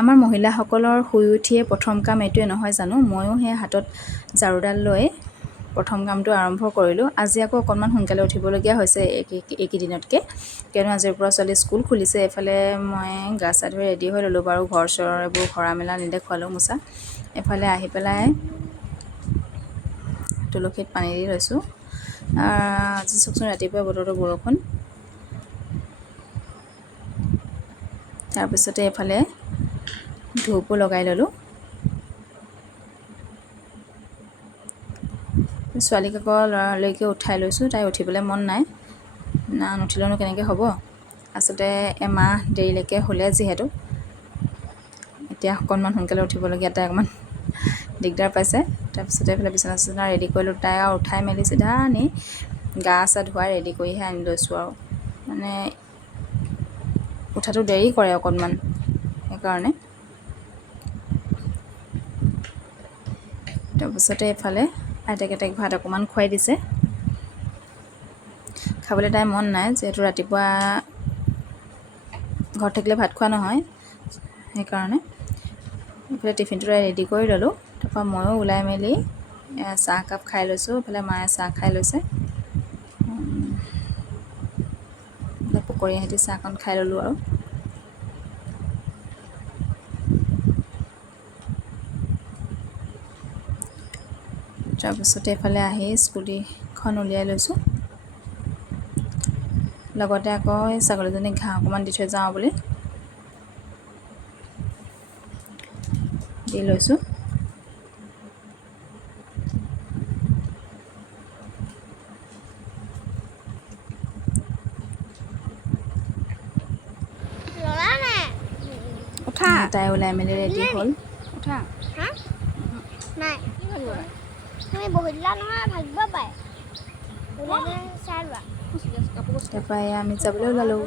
আমাৰ মহিলাসকলৰ শুই উঠিয়ে প্ৰথম কাম এইটোৱে নহয় জানো। ময়ো সেই হাতত ঝাৰুডাল লৈ প্ৰথম কামটো আৰম্ভ কৰিলোঁ। আজি আকৌ অকণমান সোনকালে উঠিবলগীয়া হৈছে এইকেইদিনতকৈ, কিয়নো আজিৰ পৰা ছোৱালী স্কুল খুলিছে। এইফালে মই গা চা ধুই ৰেডি হৈ ল'লোঁ বাৰু, ঘৰ চৰ এইবোৰ সৰা মেলা নেদেখুৱালোঁ মোচা। এফালে আহি পেলাই তুলসীত পানী দি লৈছোঁ। আজি চাওকচোন ৰাতিপুৱা বতৰটো বৰষুণ। তাৰপিছতে এইফালে ধূপো লগাই ল'লোঁ। ছোৱালীক আকৌ লৰালৰিকৈ উঠাই লৈছোঁ, তাই উঠিবলৈ মন নাই। নুঠিলেনো কেনেকৈ হ'ব। আচলতে এমাহ দেৰিলৈকে শুলে যিহেতু, এতিয়া অকণমান সোনকালে উঠিবলগীয়া তাই অকণমান দিগদাৰ পাইছে। তাৰপিছতে এইফালে বিচনা চিচনা ৰেডি কৰিলোঁ। তাই আৰু উঠাই মেলি চিধা আনি গা চা ধুৱাই ৰেডি কৰিহে আনি লৈছোঁ আৰু, মানে উঠাটো দেৰি কৰে অকণমান, সেইকাৰণে। তাৰপিছতে এইফালে আইতাক ভাত অকণমান খুৱাই দিছে। খাবলৈ তাই মন নাই, যিহেতু ৰাতিপুৱা ঘৰত থাকিলে ভাত খোৱা নহয়, সেইকাৰণে। এইফালে টিফিনটো ৰেডি কৰি ল'লোঁ। তাৰপৰা ময়ো ওলাই মেলি চাহ একাপ খাই লৈছোঁ। এইফালে মায়ে চাহ খাই লৈছে। পকৰীয়ে সৈতে চাহকণ খাই ল'লোঁ আৰু। তাৰপিছতে এইফালে আহি স্কুটিখন উলিয়াই লৈছোঁ। লগতে আকৌ এই ছাগলীজনীক ঘাঁহ অকণমান দি থৈ যাওঁ বুলি দি লৈছোঁ। উঠা তাই ওলাই মেলি ৰেডি হ'ল। উঠা নাই তুমি বহুত দিলা নহয়, ভাবিব পাৰে। চাই লোৱা। তাৰপৰা আমি যাবলৈ ওলালোঁ।